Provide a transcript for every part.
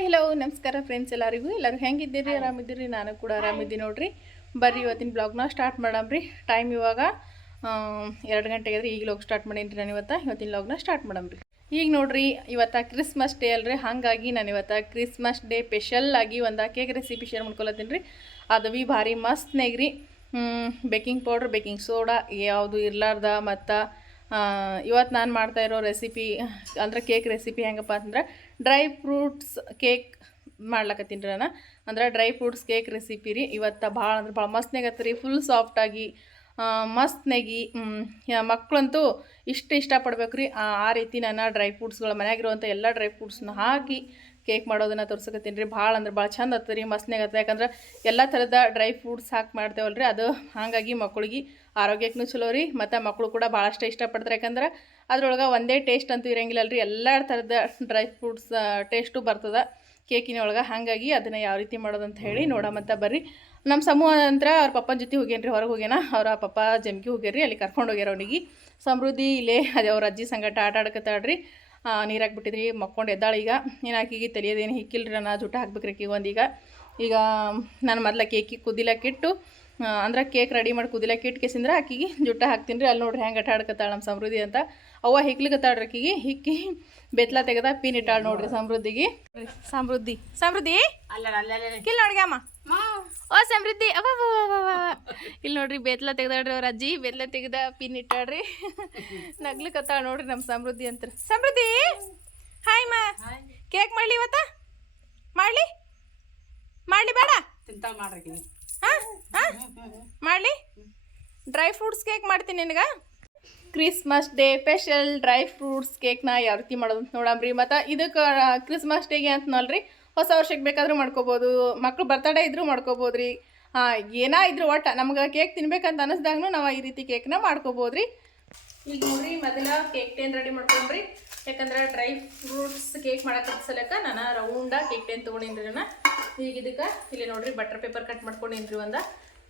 Hi hello ನಮಸ್ಕಾರ friends ಎಲ್ಲರಿಗೂ. ಎಲ್ಲರೂ ಹೆಂಗಿದ್ದೀರಿ? ಆರಾಮಿದ್ದೀರಿ? ನಾನು ಕೂಡ ಆರಾಮಿದ್ದೀನಿ ನೋಡ್ರಿ. ಬರ್ರಿ ಇವತ್ತಿನ ಬ್ಲಾಗ್ನ ಸ್ಟಾರ್ಟ್ ಮಾಡಮ್ರಿ. ಟೈಮ್ ಇವಾಗ ಎರಡು ಗಂಟೆಗೆ ಆದ್ರೆ ಈಗ ಲೋಗ್ ಸ್ಟಾರ್ಟ್ ಮಾಡೀನಿ ನಾನು ಇವತ್ತು. ಇವತ್ತಿನ ಲಾಗ್ನ ಸ್ಟಾರ್ಟ್ ಮಾಡಮ್ರಿ. ಈಗ ನೋಡ್ರಿ ಇವತ್ತು ಕ್ರಿಸ್ಮಸ್ ಡೇ ಅಲ್ರಿ. ಹಾಗಾಗಿ ನಾನು ಇವತ್ತು ಕ್ರಿಸ್ಮಸ್ ಡೇ ಸ್ಪೆಷಲ್ ಆಗಿ ಒಂದು ಕೇಕ್ ರೆಸಿಪಿ ಶೇರ್ ಮಾಡ್ಕೊಳತ್ತೀನಿ ರೀ. ಅದು ಭೀ ಭಾರಿ ಮಸ್ತ್ನಾಗ ರೀ ಬೇಕಿಂಗ್ ಪೌಡ್ರ್ ಬೇಕಿಂಗ್ ಸೋಡಾ ಯಾವುದು ಇರಲಾರ್ದ ಮತ್ತು ಇವತ್ತು ನಾನು ಮಾಡ್ತಾ ಇರೋ ರೆಸಿಪಿ ಅಂದ್ರೆ ಕೇಕ್ ರೆಸಿಪಿ ಹೆಂಗಪ್ಪ ಅಂದ್ರೆ ಡ್ರೈ ಫ್ರೂಟ್ಸ್ ಕೇಕ್ ಮಾಡ್ಲಕತ್ತೀನಿ ರೀ ನಾನು. ಅಂದ್ರೆ ಡ್ರೈ ಫ್ರೂಟ್ಸ್ ಕೇಕ್ ರೆಸಿಪಿ ರೀ. ಇವತ್ತು ಭಾಳ ಅಂದ್ರೆ ಭಾಳ ಮಸ್ತ್ ರೀ. ಫುಲ್ ಸಾಫ್ಟಾಗಿ ಮಸ್ತ್ನಾಗಿ ಮಕ್ಕಳಂತೂ ಇಷ್ಟು ಇಷ್ಟಪಡ್ಬೇಕು ರೀ. ಆ ರೀತಿ ನಾನು ಡ್ರೈ ಫ್ರೂಟ್ಸ್ಗಳ ಮನೆಯಾಗಿರುವಂಥ ಎಲ್ಲ ಡ್ರೈ ಫ್ರೂಟ್ಸ್ನ ಹಾಕಿ ಕೇಕ್ ಮಾಡೋದನ್ನು ತೋರ್ಸಕತ್ತೀನಿ ರೀ. ಭಾಳ ಅಂದ್ರೆ ಭಾಳ ಚಂದ ಆಗ್ತದೆ ರೀ ಮಸ್ತ್ನಾಗತ್ತೆ ಯಾಕಂದ್ರೆ ಎಲ್ಲ ಥರದ ಡ್ರೈ ಫ್ರೂಟ್ಸ್ ಹಾಕಿ ಮಾಡ್ತೇವಲ್ಲ ರೀ ಅದು ಹಾಗಾಗಿ ಮಕ್ಕಳಿಗೆ ಆರೋಗ್ಯಕ್ಕೂ ಚಲೋ ರೀ, ಮತ್ತು ಮಕ್ಕಳು ಕೂಡ ಭಾಳಷ್ಟು ಇಷ್ಟಪಡ್ತಾರೆ. ಯಾಕಂದ್ರೆ ಅದ್ರೊಳಗೆ ಒಂದೇ ಟೇಸ್ಟ್ ಅಂತೂ ಇರೋಂಗಿಲ್ಲ ರೀ ಎಲ್ಲ ಥರದ ಡ್ರೈ ಫ್ರೂಟ್ಸ್ ಟೇಸ್ಟು ಬರ್ತದೆ. ಕೇಕಿನ ಒಳಗೆ ಹಾಗಾಗಿ ಅದನ್ನು ಯಾವ ರೀತಿ ಮಾಡೋದು ಅಂತ ಹೇಳಿ ನೋಡಮಂತ ಬರ್ರಿ. ನಮ್ಮ ಸಮೂಹ ನಂತರ ಅವ್ರ ಪಪ್ಪನ ಜೊತೆ ಹೋಗ್ಯಾನ್ರಿ ಹೊರಗೆ ಹೋಗ್ಯಾನ. ಅವ್ರ ಪಪ್ಪ ಜಮ್ಕಿ ಹೋಗ್ಯಾರಿ ಅಲ್ಲಿ ಕರ್ಕೊಂಡು ಹೋಗ್ಯಾರ ಅವನಿಗೆ. ಸಮೃದ್ಧಿ ಇಲ್ಲೇ ಅದೇ ಅವ್ರ ಅಜ್ಜಿ ಸಂಗಟ ಆಟ ಆಡ್ಕತ್ತಾಡ್ರಿ ನೀರಾಗಿ ಬಿಟ್ಟಿದ್ರಿ ಮಕ್ಕೊಂಡು ಎದ್ದಾಳ ಈಗ. ಏನು ಆಕಿಗೆ ತಲಿಯೋದೇನು ಹಿಕ್ಕಿಲ್ರಿ ನಾನು ಜುಟ್ಟ ಹಾಕ್ಬೇಕ್ರಿ ಆಕಿಗೆ ಒಂದೀಗ ಈಗ ನಾನು ಮೊದಲ ಕೇಕಿ ಕುದಿಲಕ್ಕಿಟ್ಟು ಅಂದ್ರೆ ಕೇಕ್ ರೆಡಿ ಮಾಡಿ ಕುದಿಲ್ಲ ಕಿಟ್ ಕೇಸಿಂದ್ರೆ ಆಕಿಗೆ ಜುಟ್ಟ ಹಾಕ್ತೀನಿ ರೀ ಅಲ್ಲಿ ನೋಡ್ರಿ ಹೆಂಗೆ ಆಟ ಆಡ್ಕತ್ತಾಳ ನಮ್ಮ ಸಮೃದ್ಧಿ ಅಂತ. ಅವ್ವ ಹಿಕ್ಲಿಕತ್ತಾಳ್ರಿ ಆಕಿಗೆ ಹಿಕ್ಕಿ ಬೆತ್ಲ ತೆಗೆದ ಪಿನ್ ಇಟ್ಟಾಳ ನೋಡ್ರಿ ಸಮೃದ್ಧಿಗೆ. ಸಮೃದ್ಧಿ. ಸಮೃದ್ಧಿ? ಕಿಲ್ ನೋಡ್ರಿ ಅಮ್ಮ. ಓ ಸಮೃದ್ಧಿ. ಅವ ಇಲ್ಲಿ ನೋಡ್ರಿ ಬೆತ್ಲ ತೆಗ್ದಾಡ್ರಿ ಅವ್ರ ಅಜ್ಜಿ. ಬೆತ್ಲ ತೆಗ್ದ ಪಿನ್ ಇಟ್ಟಾಳ್ರಿ. ನಗ್ಲಿಕತ್ತಾಳ ನೋಡ್ರಿ ನಮ್ಮ ಸಮೃದ್ಧಿ ಅಂತ. ಸಮೃದ್ಧಿ! ಹಾಯ್ ಮಾ ಕೇಕ್ ಮಾಡ್ಲಿ ಇವತ್ತ? ಮಾಡ್ಲಿ? ಮಾಡ್ಲಿ ಬೇಡ. ತಿಂತ ಮಾಡ್ರಿ ಹಾ, ಹಾಂ. ಮಾಡ್ಲಿ. ಡ್ರೈ ಫ್ರೂಟ್ಸ್ ಕೇಕ್ ಮಾಡ್ತೀನಿ ನಿನಗೆ. Christmas day special dry fruits ಕೇಕ್ನ ಯಾವ ರೀತಿ ಮಾಡೋದು ಅಂತ ನೋಡಮ್ರಿ. ಮತ್ತು ಇದಕ್ಕೆ ಕ್ರಿಸ್ಮಸ್ ಡೇಗೆ ಅಂತನಲ್ರಿ ಹೊಸ ವರ್ಷಕ್ಕೆ ಬೇಕಾದರೂ ಮಾಡ್ಕೋಬೋದು. ಮಕ್ಕಳು ಬರ್ತಡೇ ಇದ್ದರೂ ಮಾಡ್ಕೋಬೋದು ರೀ ಹಾಂ, ಏನೋ ಇದ್ರು ಒಟ್ಟು ನಮ್ಗೆ ಕೇಕ್ ತಿನ್ಬೇಕಂತ ಅನ್ನಿಸ್ದಾಗೂ ನಾವು ಈ ರೀತಿ ಕೇಕ್ನ ಮಾಡ್ಕೋಬೋದು ರೀ ಈಗ ನೋಡ್ರಿ, ಮೊದಲ ಕೇಕ್ ಟೇನ್ ರೆಡಿ ಮಾಡ್ಕೊಂಡ್ರಿ ಯಾಕಂದ್ರೆ ಡ್ರೈ ಫ್ರೂಟ್ಸ್ ಕೇಕ್ ಮಾಡಕ್ಕೆ ಸಲಕ ನಾನು ರೌಂಡ ಕೇಕ್ ಟೈನ್ ತೊಗೊಂಡಿನ್ರಿ ನಾನು ಈಗ ಇದಕ್ಕೆ ಇಲ್ಲಿ ನೋಡ್ರಿ ಬಟರ್ ಪೇಪರ್ ಕಟ್ ಮಾಡ್ಕೊಂಡಿನ್ರಿ ಒಂದು.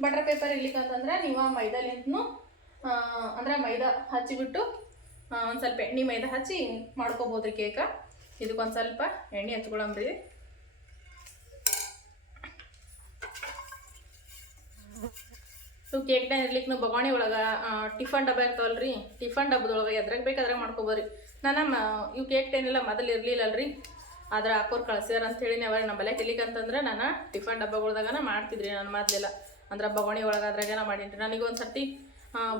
ಬಟರ್ ಪೇಪರ್ ಇರ್ಲಿಕ್ಕಂತಂದ್ರೆ ನೀವು ಮೈದಾಲಿಂತನೂ ಅಂದ್ರೆ ಮೈದಾ ಹಚ್ಚಿಬಿಟ್ಟು ಒಂದು ಸ್ವಲ್ಪ ಎಣ್ಣೆ ಮೈದಾ ಹಚ್ಚಿ ಮಾಡ್ಕೋಬೋದ್ರಿ ಕೇಕ ಇದಕ್ಕೊಂದು ಸ್ವಲ್ಪ ಎಣ್ಣೆ ಹಚ್ಕೊಳಂಬ್ರಿ. ಸೊ ಕೇಕ್ ಟೈಮ್ ಇರ್ಲಿಕ್ಕೆ ನಾವು ಬಗಾಣಿ ಒಳಗೆ ಟಿಫನ್ ಡಬ್ಬ ಇರ್ತಾವಲ್ರಿ ಟಿಫನ್ ಡಬ್ಬದೊಳಗೆ ಎದ್ರಾಗ ಬೇಕು ಅದ್ರಾಗ ಮಾಡ್ಕೊಬೋರಿ ನಾನು ಇವು ಕೇಕ್ ಟೈನೆಲ್ಲ ಮೊದಲು ಇರಲಿಲ್ಲಲ್ರಿ. ಆದ್ರೆ ಹಾಕೋರು ಕಳ್ಸ್ಯಾರ ಅಂತ ಹೇಳಿ ನಾವು ನಮ್ಮ ಬಲೆ ಅಂತಂದ್ರೆ ನಾನು ಟಿಫನ್ ಡಬ್ಬಗಳ್ದಾಗನ ಮಾಡ್ತಿದ್ರಿ ನಾನು ಮೊದಲೆಲ್ಲ. ಅಂದ್ರೆ ಬಗೋಣಿ ಒಳಗೆ ನಾನು ಮಾಡೀನಿ ನನಗೆ ಒಂದು ಸರ್ತಿ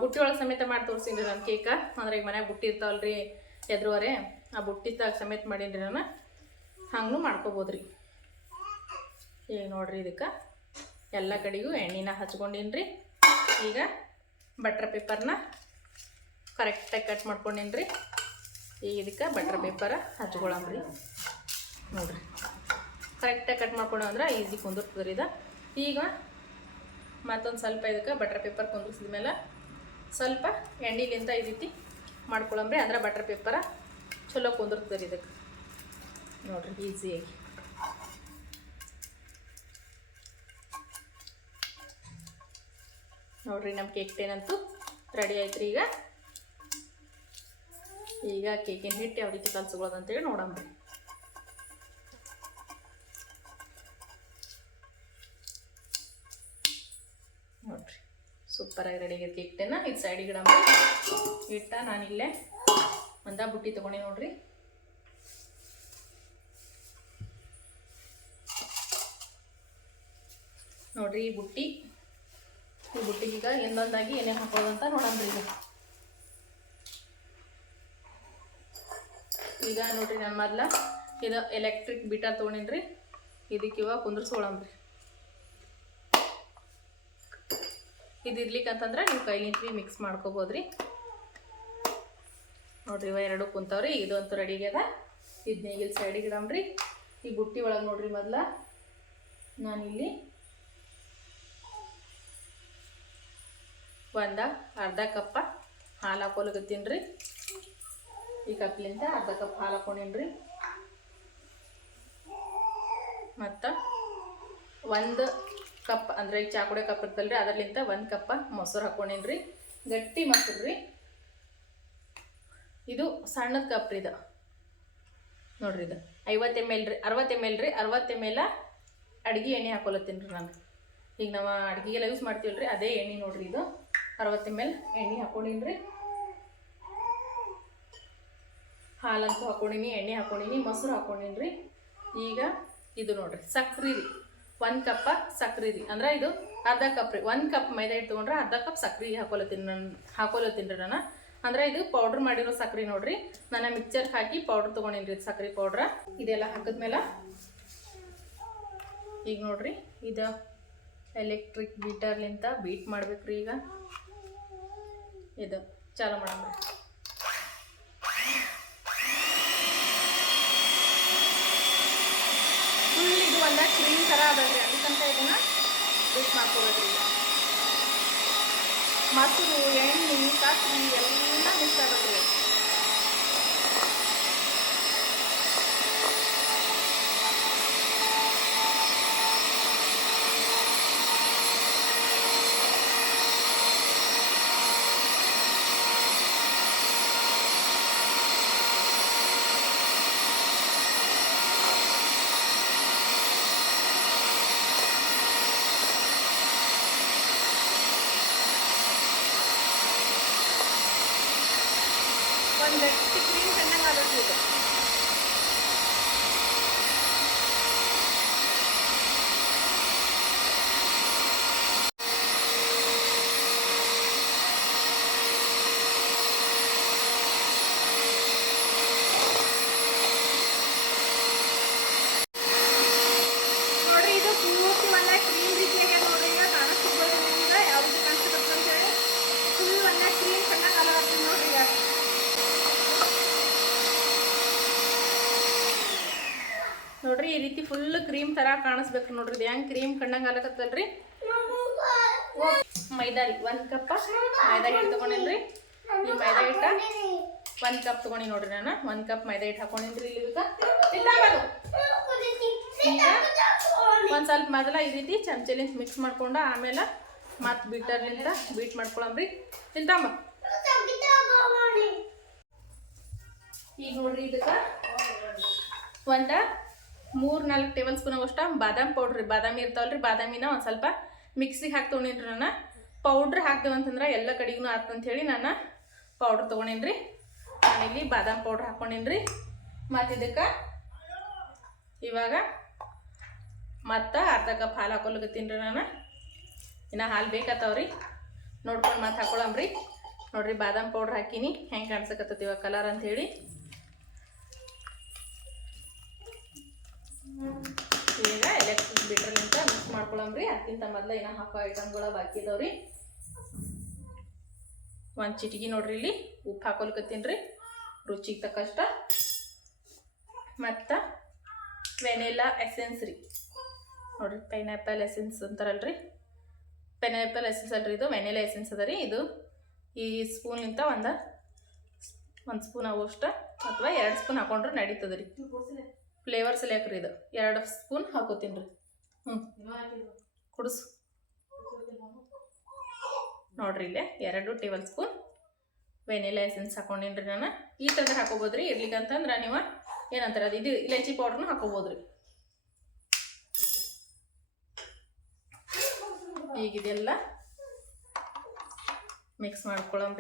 ಬುಟ್ಟಿ ಒಳಗೆ ಸಮೇತ ಮಾಡಿ ತೋರಿಸಿದ್ರಿ ನಾನು ಕೇಕ ಅಂದ್ರೆ ಈಗ ಮನ್ಯಾಗ ಬುಟ್ಟಿ ಇರ್ತಾವಲ್ರಿ ಎದುರುವರೆ, ಆ ಬುಟ್ಟಿದಾಗ ಸಮೇತ ಮಾಡೀನಿ ನಾನು. ಹಂಗೂ ಮಾಡ್ಕೋಬೋದ್ರಿ. ಈಗ ನೋಡ್ರಿ ಇದಕ್ಕೆ. ಎಲ್ಲ ಕಡೆಗೂ ಎಣ್ಣೆನ ಹಚ್ಕೊಂಡಿನ್ರಿ. ರೀ ಈಗ ಬಟ್ರ್ ಪೇಪರ್ನ ಕರೆಕ್ಟಾಗಿ ಕಟ್ ಮಾಡ್ಕೊಂಡಿನಿ ರೀ ಈಗ ಇದಕ್ಕೆ ಬಟ್ರ್ ಪೇಪರ ಹಚ್ಕೊಳಂಬ್ರಿ ನೋಡ್ರಿ. ಕರೆಕ್ಟಾಗಿ ಕಟ್ ಮಾಡ್ಕೊಂಡು ಅಂದ್ರೆ ಈಸಿ ಕುಂದಿರ್ತದೆ ರೀ ಇದು. ಈಗ ಮತ್ತೊಂದು ಸ್ವಲ್ಪ ಇದಕ್ಕೆ ಬಟರ್ ಪೇಪರ್ ಕುಂದಿಸಿದ ಮೇಲೆ ಸ್ವಲ್ಪ ಎಣ್ಣೆಲಿಂದ ಈ ರೀತಿ ಮಾಡ್ಕೊಳಂಬ್ರಿ ಅಂದ್ರೆ ಬಟರ್ ಪೇಪರ ಚಲೋ ಕುಂದಿರ್ತದೆ ರೀ ಇದಕ್ಕೆ. ನೋಡ್ರಿ ಈಸಿಯಾಗಿ ನೋಡ್ರಿ ನಮ್ಮ ಕೇಕ್ ಟೇನಂತೂ ರೆಡಿ ಆಯ್ತು ರೀ ಈಗ. ಈಗ ಕೇಕಿನ ಹಿಟ್ಟು ಯಾವ ರೀತಿ ಕಲ್ಸ್ಕೊಳ್ಳೋದು ಅಂತೇಳಿ ನೋಡೋಣ. ನೋಡ್ರಿ ಸೂಪರಾಗಿ ರೆಡಿ ಆಗೈತೆ ಟೇನ ಇದು ಸೈಡಿಗೆ ಇಡಮ್ರಿ ಇಟ್ಟ ನಾನಿಲ್ಲೇ ಒಂದ ಬುಟ್ಟಿ ತಗೊಂಡಿ ನೋಡ್ರಿ. ನೋಡ್ರಿ ಈ ಬುಟ್ಟಿ, ಈ ಬುಟ್ಟಿಗೀಗ ಇನ್ನೊಂದಾಗಿ ಏನೇನು ಹಾಕೋದಂತ ನೋಡೋಣ ಈಗ. ಈಗ ನೋಡ್ರಿ ನಾನು ಮೊದ್ಲ ಇದು ಎಲೆಕ್ಟ್ರಿಕ್ ಬೀಟರ್ ತೊಗೊಂಡಿನ್ರಿ. ಇದಕ್ಕೆ ಇವಾಗ ಕುಂದ್ರಿಸ್ಕೊಳಂಬ್ರಿ. ಇದು ಇರ್ಲಿಕ್ಕಂತಂದ್ರೆ ನೀವು ಕೈಲಿಂತ್ರಿ ಮಿಕ್ಸ್ ಮಾಡ್ಕೋಬೋದ್ರಿ. ನೋಡ್ರಿ ಇವ ಎರಡು ಕುಂತಾವ್ರಿ, ಇದು ಅಂತೂ ರೆಡಿ ಇದು ನೇಗಿಲ್ ಸೈಡಿಗೆ ಇಡಮ್ರಿ ಈ ಬುಟ್ಟಿ ಒಳಗೆ ನೋಡ್ರಿ ಮೊದ್ಲ. ನಾನಿಲ್ಲಿ ಒಂದ ಅರ್ಧ ಕಪ್ಪ ಹಾಲು ಹಾಕೊಲಕತ್ತೀನಿ ರೀ. ಈ ಕಪ್ಲಿಂದ ಅರ್ಧ ಕಪ್ ಹಾಲು ಹಾಕೊಂಡೀನಿ ರೀ ಮತ್ತು ಒಂದು ಕಪ್, ಅಂದರೆ ಈಗ ಕುಡಿಯೋ ಕಪ್ ಇರ್ತಲ್ರಿ ಅದರ್ಲಿಂದ ಒಂದು ಕಪ್ಪ ಮೊಸರು ಹಾಕೊಂಡೀನಿ ರೀ ಗಟ್ಟಿ ಮೊಸರು ರೀ ಇದು ಸಣ್ಣದ ಕಪ್ ರೀ ಇದು. ನೋಡ್ರಿ ಇದು. ಐವತ್ತು ಎಂ ಎಲ್ ರೀ, ಅರವತ್ತು ಎಂ ಎಲ್ ರೀ, ಅರವತ್ತು ಎಂ ಎಲ್ ಅಡುಗೆ ಎಣ್ಣೆ ಹಾಕೊಲತ್ತೀನಿ ರೀ ನಾನು ಈಗ ನಾವು ಅಡುಗೆಗೆಲ್ಲ ಯೂಸ್ ಮಾಡ್ತೀವಲ್ಲ ಅದೇ ಎಣ್ಣೆ ನೋಡ್ರಿ ಇದು. ಅರವತ್ತು ಎಂ ಎಲ್ ಎಣ್ಣೆ ಹಾಕೊಂಡಿನಿ ರೀ ಹಾಲಂತೂ ಹಾಕೊಂಡಿನಿ, ಎಣ್ಣೆ ಹಾಕೊಂಡಿನಿ, ಮೊಸರು ಹಾಕೊಂಡಿನಿ ರೀ ಈಗ ಇದು ನೋಡ್ರಿ, ಸಕ್ರೆ ರೀ. ಒಂದು ಕಪ್ಪ ಸಕ್ರೆ ರೀ. ಅಂದ್ರೆ ಇದು ಅರ್ಧ ಕಪ್ ರೀ. ಒಂದು ಕಪ್ ಮೈದಾ ಹಿಟ್ಟು ತೊಗೊಂಡ್ರೆ ಅರ್ಧ ಕಪ್ ಸಕ್ರೆ ಹಾಕೊಲತ್ತೀನಿ ನಾನು, ಹಾಕೊಲತ್ತೀನಿ ರೀ ನಾನು. ಅಂದ್ರೆ ಇದು ಪೌಡ್ರ್ ಮಾಡಿರೋ ಸಕ್ರೆ ನೋಡ್ರಿ. ನಾನು ಮಿಕ್ಸರ್ ಹಾಕಿ ಪೌಡ್ರ್ ತೊಗೊಂಡಿನಿ ರೀ ಸಕ್ರೆ ಪೌಡ್ರ ಇದೆಲ್ಲ ಹಾಕಿದ್ಮೇಲೆ ಈಗ ನೋಡ್ರಿ, ಇದು ಎಲೆಕ್ಟ್ರಿಕ್ ಬೀಟರ್ಲಿಂತ ಬೀಟ್ ಮಾಡ್ಬೇಕ್ರಿ ಈಗ. ಇದು ಚಾಲು ಮಾಡಮ್ರಿ. ಒಂದ ಕ್ರೀಮ್ ಥರ ಅದಲ್ರಿ ಅದಕ್ಕಂತ ಇದನ್ನು ಮಾಡ್ಕೋಬೇಕ್ರಿ ಈಗ ಮೊಸರು ಎಣ್ಣೆ ಸಕ್ಕರೆ ಎಲ್ಲ ಮಿಕ್ಸ್ ಆಗಬೇಕ್ರಿ ಒಂದು ಗಟ್ಟಿ ಕ್ರೀಮ್ ಚೆನ್ನಾಗಿ ಆಗಬೇಕು ಇದು ನೋಡ್ರಿ ಇದು ಪೂರ್ತಿ ಒಂದ ಕ್ರೀಮ್ ರೀತಿಯಾಗಿ ನೋಡ್ರಿ ಈಗ ಕಾಣಿಸ್ತಿರ್ಬೋದು ನಿಮ್ಗೆ ಯಾವ ರೀತಿ ಕಾಣಿಸ್ತಿರುತ್ತೆ ಅಂತ ಹೇಳಿ ಫುಲ್ ಒಂದ ಕ್ರೀಮ್ ಚೆನ್ನಾಗಿ ಕಲರ್ ನೋಡ್ರಿ ಈಗ ನೋಡ್ರಿ ಈ ರೀತಿ ತರ ಕಾಣಿಸ್ಬೇಕು ನೋಡ್ರಿ. ಇದು ಹೆಂಗ್ ಕ್ರೀಮ್ ಕಣ್ಣಂಗ್ ಆಲಕತ್ತಲ್ರಿ ಮೈದಾ ರೀ, ಒಂದ್ ಕಪ್ ಮೈದಾ ಹಿಟ್ಟು ತಗೊಂಡಿಲ್ರಿ ಈ ಮೈದಾ ಹಿಟ್ಟ? ಒಂದ್ ಕಪ್ ತಗೊಂಡಿ ನೋಡ್ರಿ ನಾನು. ಒಂದ್ ಕಪ್ ಮೈದಾ ಹಿಟ್ಟು ಹಾಕೊಂಡಿನ್ರಿ ಇಲ್ಲಿ ಒಂದ್ ಸ್ವಲ್ಪ ಮೊದಲ ಈ ರೀತಿ ಚಮಚಲಿಂದ ಮಿಕ್ಸ್ ಮಾಡ್ಕೊಂಡು ಆಮೇಲೆ ಮತ್ ಬೀಟರ್ಲಿಂದ ಬೀಟ್ ಮಾಡ್ಕೊಳಂಬ್ರಿ. ತಿಂತಾಂಬ ಈಗ ನೋಡ್ರಿ ಇದಕ್ಕೆ ಒಂದ ಮೂರು ನಾಲ್ಕು ಟೇಬಲ್ ಸ್ಪೂನ್ ಅಷ್ಟು ಬಾದಾಮ್ ಪೌಡ್ರಿ ಬಾದಾಮಿ ಇರ್ತಾವಲ್ರಿ, ಬಾದಾಮಿನ ಒಂದು ಸ್ವಲ್ಪ ಮಿಕ್ಸಿಗೆ ಹಾಕಿ ರೀ ನಾನು. ಪೌಡ್ರ್ ಹಾಕ್ತೇವೆ ಅಂತಂದ್ರೆ ಎಲ್ಲ ಕಡೆಗೂ ಹೇಳಿ ನಾನು ಪೌಡ್ರ್ ತೊಗೊಂಡಿನ್ರಿ. ನಾನಿಲ್ಲಿ ಬಾದಾಮ್ ಪೌಡ್ರ್ ಹಾಕ್ಕೊಂಡಿನ್ರಿ. ಮತ್ತು ಇದಕ್ಕೆ ಇವಾಗ ಮತ್ತು ಅರ್ಧ ಕಪ್ ಹಾಲು ಹಾಕೊಳಕತ್ತೀನಿ ರೀ ನಾನು. ಇನ್ನು ಹಾಲು ಬೇಕಾತಾವ್ರಿ. ನೋಡ್ಕೊಂಡು ಮತ್ತೆ ಹಾಕೊಳಮ್ರಿ ನೋಡ್ರಿ ಬಾದಾಮ್ ಪೌಡ್ರ್ ಹಾಕಿನಿ, ಹೆಂಗೆ ಕಾಣ್ಸಕತ್ತೈತಿ ಇವಾಗ ಕಲರ್ ಅಂತ ಈಗ ಎಲೆಕ್ಟ್ರಿಕ್ ಬೀಟ್ರಲಿಂತ ಮಿಕ್ಸ್ ರೀ. ಅದಕ್ಕಿಂತ ಮೊದಲ ಏನೋ ಹಾಕೋ ಐಟಮ್ಗಳ ಬಾಕಿ ಇದಾವ್ರಿ ಒಂದು ಚಿಟಿಗೆ ನೋಡ್ರಿ ಇಲ್ಲಿ. ಉಪ್ಪು ಹಾಕೊಲ್ಕತ್ತೀನಿ ರೀ. ರುಚಿಗೆ ತಕ್ಕಷ್ಟ. ಮತ್ತು ವೆನಿಲಾ ಎಸೆನ್ಸ್ ರೀ. ನೋಡ್ರಿ ಪೈನಾಪಲ್ ಎಸೆನ್ಸ್ ಅಂತಾರಲ್ರಿ. ಪೈನಾಪಲ್ ಎಸೆನ್ಸ್ ಅಲ್ರಿ ಇದು. ವೆನಿಲಾ ಎಸೆನ್ಸ್ ಅದ ರೀ ಇದು. ಈ ಸ್ಪೂನ್ಲಿಂತ ಒಂದು ಒಂದು ಸ್ಪೂನ್ ಆಗುವಷ್ಟ ಅಥವಾ ಎರಡು ಸ್ಪೂನ್ ಹಾಕೊಂಡ್ರೆ ನಡೀತದೆ ರೀ. ಫ್ಲೇವರ್ ರೀ ಇದು. ಎರಡು ಸ್ಪೂನ್ ಹಾಕೋತೀನಿ ರೀ. ಹ್ಞೂ ಕುಡಿಸು. ನೋಡ್ರಿ ಇಲ್ಲೇ ಎರಡು ಟೇಬಲ್ ಸ್ಪೂನ್ ವೆನಿಲಾ ಎಸೆನ್ಸ್ ಹಾಕೊಂಡಿನಿ ರೀ ನಾನು. ಈ ಥರ ಹಾಕೋಬೋದು ರೀ ಇರ್ಲಿಕ್ಕೆ ಅಂತಂದ್ರೆ ನೀವು ಏನಂತಾರೆ ಅದು? ಇದು ಇಲೈಚಿ ಪೌಡ್ರನ್ನು ಹಾಕೋಬೋದು ರೀ. ಈಗ ಇದೆಲ್ಲ ಮಿಕ್ಸ್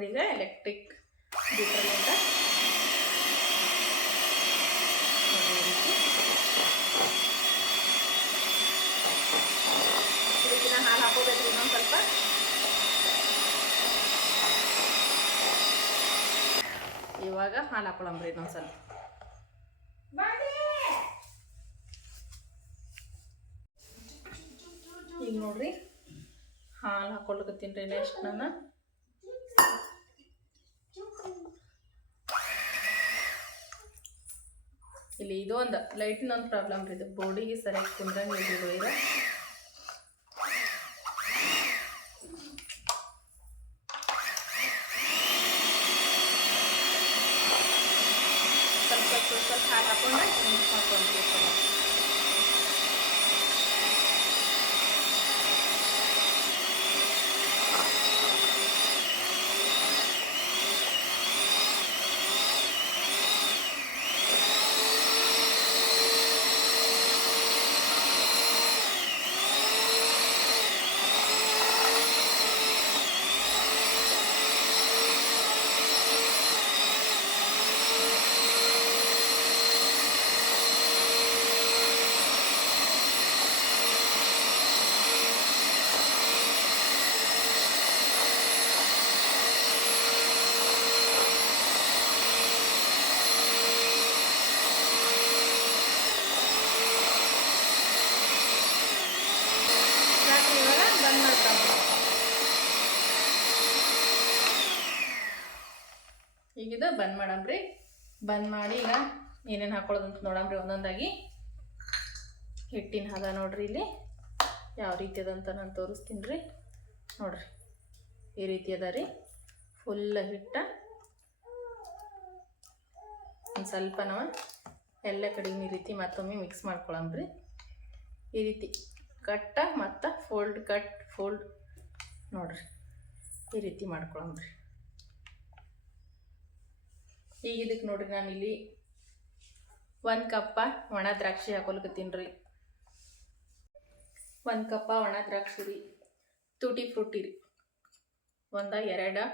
ರೀ ಈಗ. ಎಲೆಕ್ಟ್ರಿಕ್ ಬೀಟ್ರಲ್ಲಿಂದ ಇದಕ್ಕಿನ ಹಾಲು ಇನ್ನೊಂದು ಸ್ವಲ್ಪ. ಇವಾಗ ಹಾಲು ಹಾಕೊಳಂಬ್ರಿ ಇನ್ನೊಂದು ಸ್ವಲ್ಪ ಈಗ ನೋಡ್ರಿ, ಹಾಲು ಹಾಕೊಳಕತ್ತೀನಿ ರೀ ನೆಕ್ಸ್ಟ್ ನಾನು. ಇಲ್ಲಿ ಇದೊಂದು ಲೈಟಿನ ಒಂದು ಪ್ರಾಬ್ಲಮ್ ರೀ. ಇದು ಬೋರ್ಡಿಗೆ ಸರಿಯಾಗಿ ಕುಂದ್ರಂಗೆ ಇಲ್ರಿ ಈಗ ಸ್ವಲ್ಪ ಸ್ವಲ್ಪ ಸ್ವಲ್ಪ ಹಾಲು ಹಾಕೊಂಡು ಮಿಕ್ಸ್ ಮಾಡ್ಕೊಂಡ್ರಿ ಈಗಿದ ಬಂದ್ ಮಾಡಮ್ರಿ. ಬಂದ್ ಮಾಡಿ ಈಗ ಏನೇನು ಹಾಕೊಳ್ಳೋದಂತ ನೋಡಮ್ರಿ ಒಂದೊಂದಾಗಿ. ಹಿಟ್ಟಿನ ಹದ ನೋಡ್ರಿ ಇಲ್ಲಿ. ಯಾವ ರೀತಿ ಅದಂತ ನಾನು ತೋರಿಸ್ತೀನಿ ರೀ ನೋಡ್ರಿ. ಈ ರೀತಿ ಅದ ರೀ. ಫುಲ್ ಹಿಟ್ಟ. ಒಂದು ಸ್ವಲ್ಪ ನಾವು ಎಲ್ಲ ಕಡೆ ಈ ರೀತಿ ಮತ್ತೊಮ್ಮೆ ಮಿಕ್ಸ್ ಮಾಡ್ಕೊಳಮ್ರಿ. ಈ ರೀತಿ ಕಟ್ಟ ಮತ್ತು ಫೋಲ್ಡ್ ಕಟ್ ಫೋಲ್ಡ್ ನೋಡ್ರಿ. ಈ ರೀತಿ ಮಾಡ್ಕೊಳಮ್ರಿ. ಈಗ ಇದಕ್ಕೆ ನೋಡ್ರಿ ನಾನು ಇಲ್ಲಿ ಒಂದು ಕಪ್ಪ ಒಣ ದ್ರಾಕ್ಷಿ ಹಾಕೊಲ್ಕತ್ತೀನಿ ರೀ. ಒಂದು ಕಪ್ಪ ಒಣ ದ್ರಾಕ್ಷಿ ರೀ. ತುಟಿ ಫ್ರೂಟಿ ರೀ. ಒಂದ ಎರಡು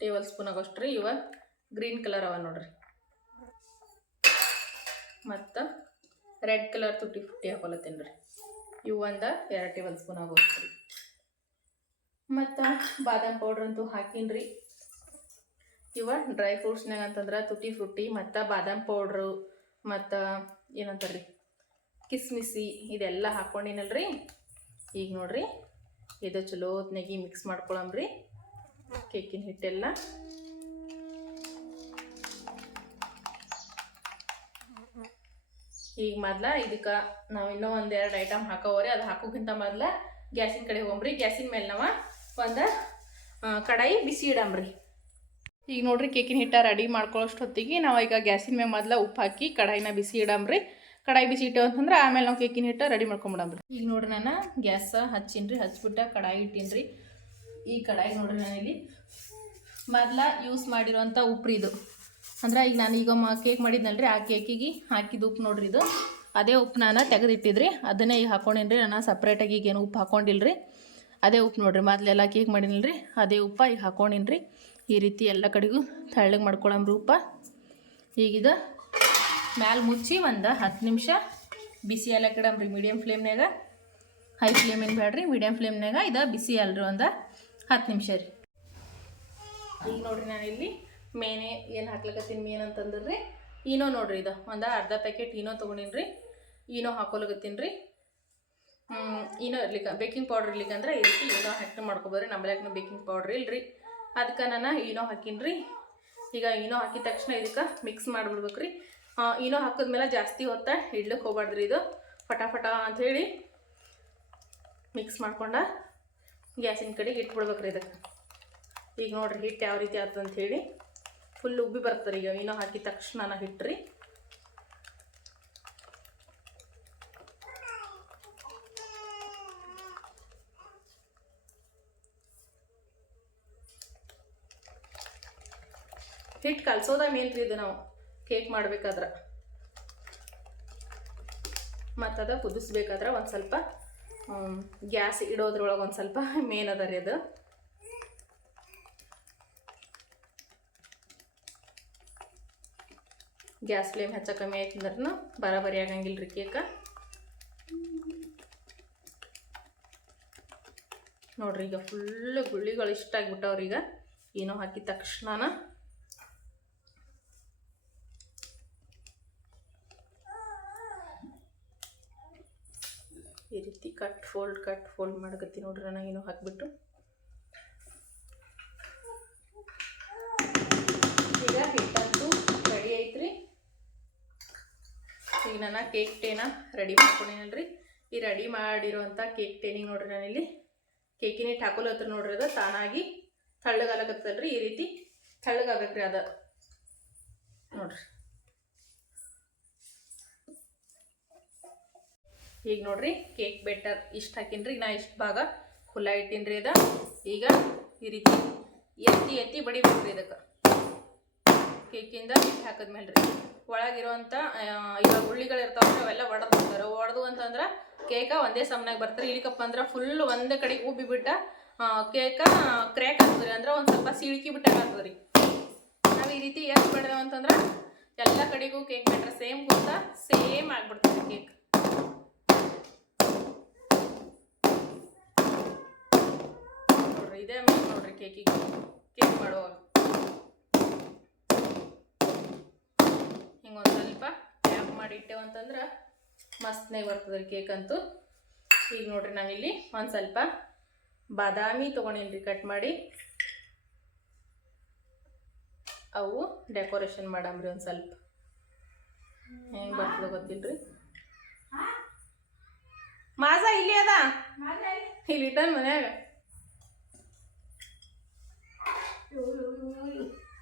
ಟೇಬಲ್ ಸ್ಪೂನ್ ಆಗೋಷ್ಟು ರೀ. ಇವ ಗ್ರೀನ್ ಕಲರ್ ಅವ ನೋಡ್ರಿ. ಮತ್ತು ರೆಡ್ ಕಲರ್ ತುಟಿ ಫ್ರೂಟಿ ಹಾಕೊಲತ್ತೀನಿ ರೀ. ಇವು ಒಂದು ಎರಡು ಟೇಬಲ್ ಸ್ಪೂನ್ ಆಗೋಷ್ಟು ರೀ. ಮತ್ತು ಬಾದಾಮ್ ಪೌಡ್ರ್ ಅಂತೂ ಹಾಕೀನಿ ರೀ. ಇವ ಡ್ರೈ ಫ್ರೂಟ್ಸ್ನಾಗ ಅಂತಂದ್ರೆ ತುಟಿ ಫ್ರೂಟಿ ಮತ್ತು ಬಾದಾಮ್ ಪೌಡ್ರು ಮತ್ತು ಏನಂತಾರೆ ರೀ ಕಿಸ್ಮಿಸಿ ಇದೆಲ್ಲ ಹಾಕ್ಕೊಂಡಿನಲ್ರಿ ಈಗ ನೋಡ್ರಿ, ಇದು ಚಲೋ ನೆಗಿ ಮಿಕ್ಸ್ ಮಾಡ್ಕೊಳಮ್ರಿ ಕೇಕಿನ ಹಿಟ್ಟೆಲ್ಲ. ಈಗ ಮೊದ್ಲ ಇದಕ್ಕೆ ನಾವು ಇನ್ನೂ ಎರಡು ಐಟಮ್ ಹಾಕೋವ್ರಿ. ಅದು ಹಾಕೋಕ್ಕಿಂತ ಮೊದ್ಲ ಗ್ಯಾಸಿನ ಕಡೆ ಹೋಗ್ರಿ ಗ್ಯಾಸಿನ ಮೇಲೆ ನಾವು ಒಂದು ಕಡಾಯಿ ಬಿಸಿ ಇಡಮ್ರಿ ಈಗ ನೋಡ್ರಿ ಕೇಕಿನ ಹಿಟ್ಟ ರೆಡಿ ಮಾಡ್ಕೊಳ್ಳೋಷ್ಟು ಹೊತ್ತಿಗೆ ನಾವು ಈಗ ಗ್ಯಾಸಿನ ಮೇಲೆ ಮೊದಲ ಉಪ್ಪು ಹಾಕಿ ಕಡಾಯಿನ ಬಿಸಿ ಇಡಮ್ರಿ ಕಡಾಯಿ ಬಿಸಿ ಇಟ್ಟೇವು ಅಂತಂದ್ರೆ ಆಮೇಲೆ ನಾವು ಕೇಕಿನ ಹಿಟ್ಟ ರೆಡಿ ಮಾಡ್ಕೊಂಬಿಡಮ್ರಿ ಈಗ ನೋಡ್ರಿ ನಾನು ಗ್ಯಾಸ ಹಚ್ಚಿನ್ರಿ ಹಚ್ಚಿಬಿಟ್ಟ ಕಡಾಯಿ ಇಟ್ಟಿನ್ರಿ. ಈ ಕಡಾಯಿ ನೋಡ್ರಿ ನಾನು ಇಲ್ಲಿ ಮೊದಲ ಯೂಸ್ ಮಾಡಿರೋಂಥ ಉಪ್ಪು ಇದು. ಅಂದ್ರೆ ಈಗ ನಾನು ಈಗ ಕೇಕ್ ಮಾಡಿದ್ನಲ್ರಿ, ಆ ಕೇಕಿಗೆ ಹಾಕಿದ ಉಪ್ಪು ನೋಡ್ರಿ ಇದು. ಅದೇ ಉಪ್ಪು ನಾನು ತೆಗೆದಿಟ್ಟಿದ್ರಿ. ಅದನ್ನೇ ಈಗ ಹಾಕೊಂಡಿನ್ರಿ, ನಾನು ಸಪ್ರೇಟಾಗಿ ಈಗ ಏನು ಉಪ್ಪು ಹಾಕೊಂಡಿಲ್ರಿ. ಅದೇ ಉಪ್ಪು ನೋಡ್ರಿ, ಮೊದಲೆಲ್ಲ ಕೇಕ್ ಮಾಡಿನಲ್ರಿ ಅದೇ ಉಪ್ಪು ಈಗ ಹಾಕೊಂಡಿನ್ರಿ. ಈ ರೀತಿ ಎಲ್ಲ ಕಡೆಗೂ ತಳ್ಳಗೆ ಮಾಡ್ಕೊಳ್ಳೋಣ ರೂಪ. ಈಗಿದ ಮ್ಯಾಲ ಮುಚ್ಚಿ ಒಂದು ಹತ್ತು ನಿಮಿಷ ಬಿಸಿ ಎಲ್ಲ ಕಡಮ್ರಿ ಮೀಡಿಯಮ್ ಫ್ಲೇಮ್ನಾಗ ಹೈ ಫ್ಲೇಮ್ ಏನು ಬೇಡ್ರಿ ಮೀಡಿಯಮ್ ಫ್ಲೇಮ್ನಾಗ ಇದು ಬಿಸಿ ಅಲ್ರಿ ಒಂದು ಹತ್ತು ನಿಮಿಷ ರೀ. ಈಗ ನೋಡ್ರಿ ನಾನು ಇಲ್ಲಿ ಮೇನೆ ಏನು ಹಾಕ್ಲಕತ್ತೀನಿ ಮೇನ್ ಅಂತಂದ್ರೆ. ಈನೋ ನೋಡ್ರಿ ಇದು, ಒಂದು ಅರ್ಧ ಪ್ಯಾಕೆಟ್ ಈನೋ ತೊಗೊಂಡಿನಿ ರೀ ಈನೋ ಹಾಕೊಲಕತ್ತೀನಿ ರೀ ಈನೋ ಇರ್ಲಿಕ್ಕೆ ಬೇಕಿಂಗ್ ಪೌಡ್ರ್ ಇರ್ಲಿಕ್ಕಂದ್ರೆ ಈ ರೀತಿ ಏನೋ ಹಾಕಿ ಮಾಡ್ಕೊಬೋದ್ರಿ. ನಮ್ಮ ಬೇಕಿಂಗ್ ಪೌಡ್ರ್ ಇಲ್ರಿ. ಅದಕ್ಕೆ ನಾನು ಈನೋ ಹಾಕೀನಿ ರೀ ಈಗ ಈನೋ ಹಾಕಿದ ತಕ್ಷಣ ಇದಕ್ಕೆ ಮಿಕ್ಸ್ ಮಾಡಿಬಿಡ್ಬೇಕು ರೀ ಈನೋ ಹಾಕಿದ್ಮೇಲೆ ಜಾಸ್ತಿ ಹೊತ್ತ ಇಡ್ಲಿಕ್ಕೆ ಹೋಗ್ಬಾರ್ದ್ರಿ ಇದು. ಫಟಾಫಟ ಅಂಥೇಳಿ ಮಿಕ್ಸ್ ಮಾಡ್ಕೊಂಡ ಗ್ಯಾಸಿನ ಕಡೆಗೆ ಇಟ್ಬಿಡ್ಬೇಕ್ರಿ ಇದಕ್ಕೆ. ಈಗ ನೋಡ್ರಿ ಹಿಟ್ಟು ಯಾವ ರೀತಿ ಆಯ್ತು ಅಂತ ಹೇಳಿ. ಫುಲ್ ಉಬ್ಬಿ ಬರ್ತದೆ ಈಗ ಏನೋ ಹಾಕಿದ ತಕ್ಷಣ ಹಿಟ್ರಿ. ಹಿಟ್ಟು ಕಲ್ಸೋದ ಮೇನ್ರಿ ಇದು ನಾವು? ಕೇಕ್ ಮಾಡ್ಬೇಕಾದ್ರೆ. ಮತ್ತು ಅದು ಕುದಿಸ್ಬೇಕಾದ್ರೆ ಒಂದು ಸ್ವಲ್ಪ ಗ್ಯಾಸ್ ಇಡೋದ್ರೊಳಗೆ ಒಂದು ಸ್ವಲ್ಪ ಮೇನ್ ಅದ ರೀ ಅದು. ಗ್ಯಾಸ್ ಫ್ಲೇಮ್ ಹೆಚ್ಚ ಕಮ್ಮಿ ಆಯ್ತಂದ್ರೂ ಬರಾಬರಿ ಆಗಂಗಿಲ್ಲ ರೀ ಕೇಕ. ನೋಡ್ರಿ ಈಗ ಫುಲ್ಲು ಗುಳ್ಳಿಗಳು ಇಷ್ಟ ಆಗ್ಬಿಟ್ಟವ್ರಿ ಏನೋ ಹಾಕಿದ ತಕ್ಷಣ ಈ ರೀತಿ ಕಟ್ ಫೋಲ್ಡ್ ಕಟ್ ಫೋಲ್ಡ್ ಮಾಡ್ಕತ್ತಿ ನೋಡ್ರಿ ನಾನು ಏನೋ ಹಾಕ್ಬಿಟ್ಟು. ಈಗ ಹಿಟ್ಟಂತೂ ರೆಡಿ ಐತ್ರಿ. ಈಗ ನಾನು ಕೇಕ್ ಟೇನ ರೆಡಿ ಮಾಡ್ಕೊಂಡಿನಲ್ರಿ. ಈ ರೆಡಿ ಮಾಡಿರೋಂಥ ಕೇಕ್ ಟೇನಿಗೆ ನೋಡ್ರಿ ನಾನಿಲ್ಲಿ ಕೇಕಿನ ಹಾಕೋಲತ್ರ ನೋಡ್ರಿ ಅದು, ತಾನಾಗಿ ತಳ್ಳಗಾಲಕತ್ತಲ್ರಿ. ಈ ರೀತಿ ತಳ್ಳಗಾಗಬೇಕ್ರಿ ಅದ. ನೋಡ್ರಿ. ಈಗ ನೋಡ್ರಿ ಕೇಕ್ ಬೆಟರ್ ಇಷ್ಟು ಹಾಕಿನ್ರಿ. ನಾ ಇಷ್ಟು ಭಾಗ ಖುಲ್ಲ ಇಟ್ಟಿನ್ರಿ ಅದ. ಈಗ ಈ ರೀತಿ ಎತ್ತಿ ಎತ್ತಿ ಬಡಿಬೇಕ್ರಿ ಇದಕ್ಕೆ. ಕೇಕಿಂದ ಹಾಕಿದ್ಮೇಲೆ ರೀ ಒಳಗಿರುವಂಥ ಇವಾಗ ಹುಳ್ಳಿಗಳು ಇರ್ತಾವೆ ಅವೆಲ್ಲ ಒಡೆದು ಬರ್ತಾರೆ ಒಡೆದು ಅಂತಂದ್ರೆ ಕೇಕ ಒಂದೇ ಸಮನಾಗಿ ಬರ್ತಾರೆ. ಇಳಿಕಪ್ಪ ಅಂದ್ರೆ ಫುಲ್ ಒಂದೇ ಕಡೆ ಉಬ್ಬಿ ಬಿಟ್ಟ ಕೇಕ ಕ್ರ್ಯಾಕ್ ಆಗ್ತದೆ ಅಂದ್ರೆ ಒಂದು ಸ್ವಲ್ಪ ಸಿಳ್ಕಿ ಬಿಟ್ಟಾಗ ಆಗ್ತದೆ ರೀ ನಾವು ಈ ರೀತಿ ಎಷ್ಟು ಬೆಳೆದೇವು ಅಂತಂದ್ರೆ ಎಲ್ಲ ಕಡೆಗೂ ಕೇಕ್ ಬಿಟ್ರೆ ಸೇಮ್ ಗೊತ್ತಾ? ಸೇಮ್ ಆಗ್ಬಿಡ್ತದೆ ಕೇಕ್ ನೋಡ್ರಿ ಇದೇ ಮಾಡಿ ನೋಡ್ರಿ ಕೇಕಿಗೆ ಕೇಕ್ ಮಾಡುವಾಗ ಹಿಂಗೆ ಒಂದು ಸ್ವಲ್ಪ ಟ್ಯಾಪ್ ಮಾಡಿ ಇಟ್ಟೇವಂತಂದ್ರೆ ಮಸ್ತ್ನೇ ಬರ್ತದೆ ರೀ ಕೇಕ್ ಅಂತೂ. ಈಗ ನೋಡ್ರಿ ನಾವಿಲ್ಲಿ ಒಂದು ಸ್ವಲ್ಪ ಬಾದಾಮಿ ತೊಗೊಂಡೇನ್ರಿ ಕಟ್ ಮಾಡಿ. ಅವು ಡೆಕೋರೇಷನ್ ಮಾಡಮ್ರಿ ಒಂದು ಸ್ವಲ್ಪ. ಹೆಂಗೆ ಬರ್ತದೆ ಗೊತ್ತಿಲ್ಲ ರೀ ಮಾಜ ಇಲ್ಲಿ ಅದ. ಇಲ್ಲಿ. ಇದ್ದಾನೆ ಮನ್ಯಾಗ.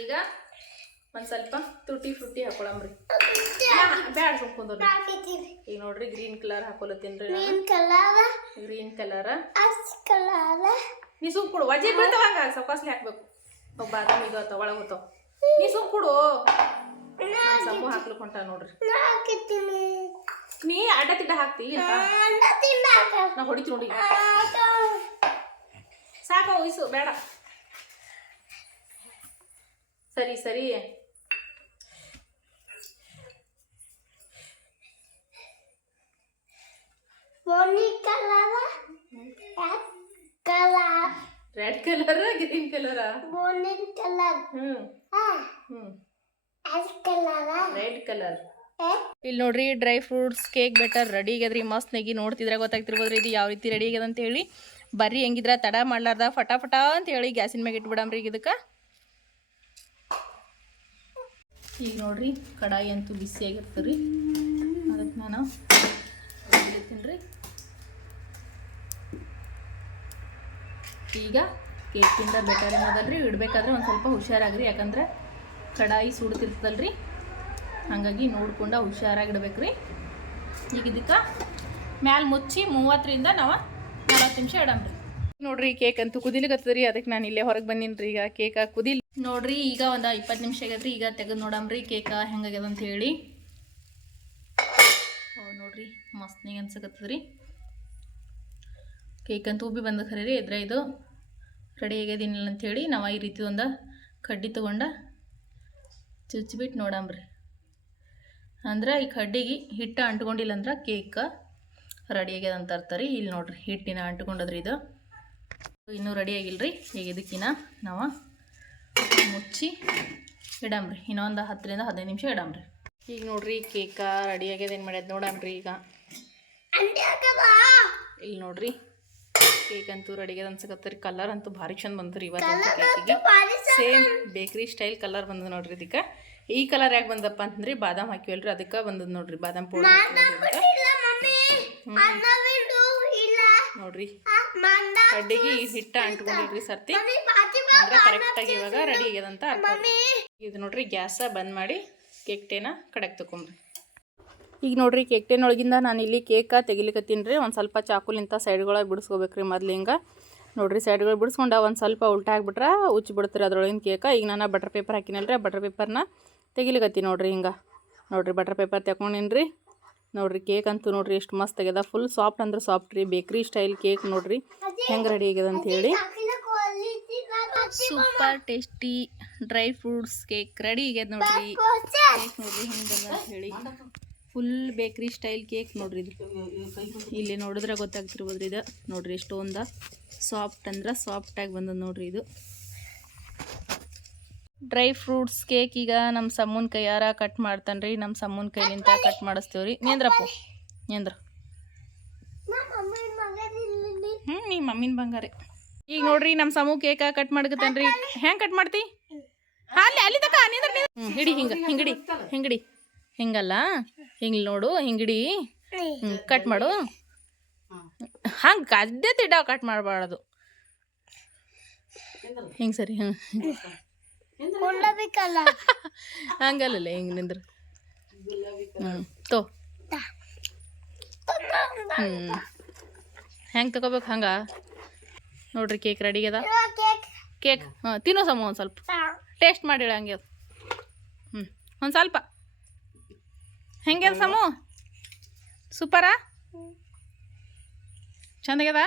ಈಗ ಒಂದ್ ಸ್ವಲ್ಪ ತುಟಿ ಫ್ರುಟಿ ಹಾಕೊಳಮ್ರಿ ಬ್ಯಾಡ ಸುಮ್ಕೊಂಡ್ರಿ ಈಗ ನೋಡ್ರಿ ಗ್ರೀನ್ ಕಲರ್ ಹಾಕೊಲತ್ತೀನ್ರಿ ನಾನು. ಗ್ರೀನ್ ಕಲರ್ ನೀ ಸುಮ್ ಕೊಡು ವಜೆ ಬೀಳ್ತಾವ ಹಂಗ. ಸೌಕಾಸ್ಲಿ ಹಾಕ್ಬೇಕು. ಅವ್ ಬಾದಾಮ್ ಇದು ಆತಾವ, ಒಳಗ್ ಹೋತಾವ. ನೀ ಸುಮ್ ಕೊಡು. ಸಬ್ಬು ಹಾಕ್ಲಿಕ್ ಹೊಂಟ ನೋಡ್ರಿ. ನೀ ಅಡ್ಡ ತಿಡ್ಡ ಹಾಕ್ತಿ ನಾ ಹೊಡಿತಿ ನೋಡಿ ಸಾಕ ವಯಸ್ಸು ಬೇಡ. ಸರಿ ಸರಿ. Red colour green colour hmm. Red colour ಇಲ್ಲಿ ನೋಡ್ರಿ dry fruits cake better ready ಆಗ್ಯದ್ರಿ. ಮಸ್ತ್ ನೆಗಿ ನೋಡ್ತಿದ್ರೆ ಗೊತ್ತಾಗ್ತಿರ್ಬೋದ್ರಿ ಇದು ಯಾವ ರೀತಿ ರೆಡಿ ಆಗ್ಯದ ಅಂತ ಹೇಳಿ ಬರ್ರಿ, ಹೆಂಗಿದ್ರ, ತಡ ಮಾಡ್ಲಾರ್ದ, ಫಟಾಫಟ ಅಂತ ಹೇಳಿ ಗ್ಯಾಸಿನ ಮ್ಯಾಗ ಇಟ್ಬಿಡಮ್ರಿ ಈಗ ಇದಕ್ಕೆ. ಈಗ ನೋಡ್ರಿ, ಕಡಾಯಿ ಅಂತೂ ಬಿಸಿ ರೀ ಅದಕ್ಕೆ ನಾನು ರೀ ಈಗ ಕೇಕಿಂದ ಬೆಟರ್ ಏನದಲ್ರಿ ಇಡಬೇಕಾದ್ರೆ ಒಂದು ಸ್ವಲ್ಪ ಹುಷಾರಾಗ್ರಿ, ಯಾಕಂದ್ರೆ ಕಡಾಯಿ ಸುಡ್ತಿರ್ತದಲ್ರಿ. ಹಾಗಾಗಿ ನೋಡ್ಕೊಂಡು ಹುಷಾರಾಗಿ ರೀ ಈಗ ಇದಕ್ಕೆ ಮ್ಯಾಲೆ ಮುಚ್ಚಿ ಮೂವತ್ತರಿಂದ ನಾವು ನಲವತ್ತು ನಿಮಿಷ ಇಡಮ್ರಿ ನೋಡ್ರಿ ಕೇಕ್ ಅಂತೂ ಕುದಿಲಿಕತ್ತದ್ರಿ ಅದಕ್ಕೆ ನಾನು ಇಲ್ಲೇ ಹೊರಗೆ ಬಂದೀನಿ ರೀ ಈಗ ಕೇಕ ಕುದಿಲ್ ನೋಡ್ರಿ ಈಗ ಒಂದು ಇಪ್ಪತ್ತು ನಿಮಿಷ ಆಗೈತ್ರಿ ಈಗ ತೆಗೆದು ನೋಡಮ್ರಿ ಕೇಕ ಹೆಂಗಾಗ್ಯದ ಅಂತ ಹೇಳಿ. ಓ ನೋಡ್ರಿ ಮಸ್ತ್ನಾಗ ಅನ್ಸಕತ್ತದ್ರಿ. ಕೇಕ್ ಅಂತೂ ಉಬ್ಬಿ ಬಂದ ಖರೆ ರೀ ಇದ್ರೆ ಇದು. ರೆಡಿ ಆಗ್ಯದಿನಿಲ್ಲ ಅಂಥೇಳಿ ನಾವು ಈ ರೀತಿ ಒಂದು ಕಡ್ಡಿ ತೊಗೊಂಡ ಚುಚ್ಚಿಬಿಟ್ಟು ನೋಡಮ್ರಿ ಅಂದ್ರೆ ಈ ಕಡ್ಡಿಗೆ ಹಿಟ್ಟು ಅಂಟ್ಕೊಂಡಿಲ್ಲ ಅಂದ್ರೆ ಕೇಕ್ ರೆಡಿ ಆಗ್ಯದ ಅಂತ ಅರ್ಥ ರೀ ಇಲ್ಲಿ ನೋಡ್ರಿ ಹಿಟ್ಟಿನ ಅಂಟ್ಕೊಂಡದ್ರಿ ಇದು. ಇನ್ನೂ ರೆಡಿ ಆಗಿಲ್ರಿ. ಈಗ ಇದಕ್ಕಿನ ನಾವು ಮುಚ್ಚಿ ಇಡಮ್ರಿ. ಇನ್ನೊಂದು ಹತ್ತರಿಂದ ಹದಿನೈದು ನಿಮಿಷ ಇಡಮ್ರಿ. ಈಗ ನೋಡ್ರಿ ಕೇಕ ರೆಡಿ ಆಗ್ಯದ. ಏನು ಮಾಡ್ಯದ ನೋಡಮ್ರಿ ಈಗ. ಇಲ್ಲಿ ನೋಡ್ರಿ ಕೇಕ್ ಅಂತೂ ರೆಡಿ ಆಗ್ಯದ ಅನ್ಸಕತ್ತರಿ. ಕಲರ್ ಅಂತೂ ಭಾರಿ ಚಂದ ಬಂದ್ರಿ ಇವತ್ತು ಕೇಕಿಗೆ. ಸೇಮ್ ಬೇಕ್ರಿ ಸ್ಟೈಲ್ ಕಲರ್ ಬಂದದ ನೋಡ್ರಿ ಇದಕ್ಕೆ. ಈ ಕಲರ್ ಯಾಕೆ ಬಂದಪ್ಪ ಅಂತಂದ್ರಿ ಬಾದಾಮ್ ಹಾಕಿವಲ್ರಿ ಅದಕ್ಕೆ ಬಂದದ ನೋಡ್ರಿ ಬಾದಾಮ್ ಪೌಡರ್ ನೋಡ್ರಿ. ಕಡ್ಡಿಗೆ ಹಿಟ್ಟ ಅಂಟ್ಕೊಂಡಿದ್ರಿ ಸರ್ತಿ. ಅಂದ್ರೆ ಕರೆಕ್ಟಾಗಿ ಇವಾಗ ರೆಡಿ ಆಗ್ಯದಂತ ಅರ್ಥ. ಇದು ನೋಡ್ರಿ ಗ್ಯಾಸ ಬಂದ್ ಮಾಡಿ ಕೇಕ್ ಟೇನ ಕಡೆಗೆ ತಕೊಂಬ್ರಿ ಈಗ ನೋಡ್ರಿ ಕೇಕ್ ಟೇನ್ ಒಳಗಿಂದ ನಾನು ಇಲ್ಲಿ ಕೇಕ ತೆಗಿಲಿಕತ್ತೀನಿ ರೀ. ಒಂದು ಸ್ವಲ್ಪ ಚಾಕುಲಿಂತ ಸೈಡ್ಗಳಾಗಿ ಬಿಡಿಸ್ಕೋಬೇಕ್ರಿ ಮೊದ್ಲು ಹಿಂಗೆ. ನೋಡ್ರಿ ಸೈಡ್ಗಳು ಬಿಡಿಸ್ಕೊಂಡ ಒಂದು ಸ್ವಲ್ಪ ಉಲ್ಟಾ ಹಾಕ್ಬಿಟ್ರೆ ಉಚ್ಚಿ ಬಿಡ್ತೀರಿ ಅದ್ರೊಳಗಿನ ಕೇಕ. ಈಗ ನಾನು ಬಟರ್ ಪೇಪರ್ ಹಾಕಿನಲ್ರಿ ಆ ಬಟರ್ ಪೇಪರ್ನ ತೆಗಿಲಿಕತ್ತೀನಿ ನೋಡ್ರಿ ಹಿಂಗೆ. ನೋಡ್ರಿ ಬಟರ್ ಪೇಪರ್ ತಗೊಂಡಿನಿ ರೀ ನೋಡ್ರಿ ಕೇಕ್ ಅಂತೂ ನೋಡ್ರಿ ಎಷ್ಟು ಮಸ್ತ್ ಆಗ್ಯದ. ಫುಲ್ ಸಾಫ್ಟ್ ಅಂದ್ರೆ ಸಾಫ್ಟ್ ರೀ. ಬೇಕ್ರಿ ಸ್ಟೈಲ್ ಕೇಕ್ ನೋಡ್ರಿ. ಹೆಂಗೆ ರೆಡಿ ಆಗ್ಯದ ಅಂತ ಹೇಳಿ. Super tasty dry fruits cake ready ಆಗ್ಯದ ನೋಡ್ರಿ. ಕೇಕ್ ನೋಡ್ರಿ ಅಂತ ಹೇಳಿ. ಫುಲ್ ಬೇಕ್ರಿ ಸ್ಟೈಲ್ ಕೇಕ್ ನೋಡ್ರಿ ಇದು. ಇಲ್ಲಿ ನೋಡಿದ್ರೆ ಗೊತ್ತಾಗ್ತಿರ್ಬೋದ್ರಿ ಇದು. ನೋಡ್ರಿ ಎಷ್ಟೊಂದ ಸಾಫ್ಟ್ ಅಂದ್ರೆ ಸಾಫ್ಟಾಗಿ ಬಂದದ ನೋಡ್ರಿ ಇದು. ಡ್ರೈ ಫ್ರೂಟ್ಸ್ ಕೇಕ್ ಈಗ ನಮ್ಮ ಸಮ್ಮನ ಕೈಯಾರ ಕಟ್ ಮಾಡ್ತಾನ್ರಿ ನಮ್ಮ ಸಮ್ಮನ ಕೈಲಿಂದ ಕಟ್ ಮಾಡಿಸ್ತೇವ್ರಿ. ನೇಂದ್ರಪ್ಪ ನೇಂದ್ರ. ಹ್ಞೂ ನೀ ಮಮ್ಮಿನ ಬಂಗಾರೆ. ಈಗ ನೋಡ್ರಿ ನಮ್ಮ ಸಮೂ ಕೇಕ ಕಟ್ ಮಾಡ್ಕತ್ತನ್ರಿ ಹೆಂಗ್ ಕಟ್ ಮಾಡ್ತಿ? ಅಲ್ಲಿ ಅಲ್ಲಿ ತಕ ನಿಂದ್ರ ಹ್ಞೂ ಹಿಡಿ ಹಿಂಗ ಹಿಂಗಡಿ ಹಿಂಗಡಿ. ಹಿಂಗಲ್ಲ? ಹಿಂಗ್ ನೋಡು ಹಿಂಗಡಿ. ಹ್ಞೂ ಕಟ್ ಮಾಡು. ಹಂಗೆ ಕದ್ದೆ ತಿಡ ಕಟ್ ಮಾಡಬಾರ್ದು. ಹಿಂಗೆ ಸರಿ ಹ್ಞೂ ಹಂಗಲ್ಲ ಹಿಂಗೆ ನಿಂದ್ರ. ಹ್ಞೂ ತೋ. ಹ್ಞೂ ಹೆಂಗೆ ತಗೋಬೇಕು ಹಂಗೆ? ನೋಡ್ರಿ ಕೇಕ್ ರೆಡಿ ಅದ? ಕೇಕ್. ಹಾಂ ತಿನ್ನೋ ಸಮ ಒಂದು ಸ್ವಲ್ಪ. ಟೇಸ್ಟ್ ಮಾಡಿ ಹಂಗೆ. ಅದು ಹ್ಞೂ ಒಂದು ಸ್ವಲ್ಪ. ಹೆಂಗೆ ಸಮ? ಸಮು ಸೂಪರಾ? ಚಂದಾಗ್ಯದ?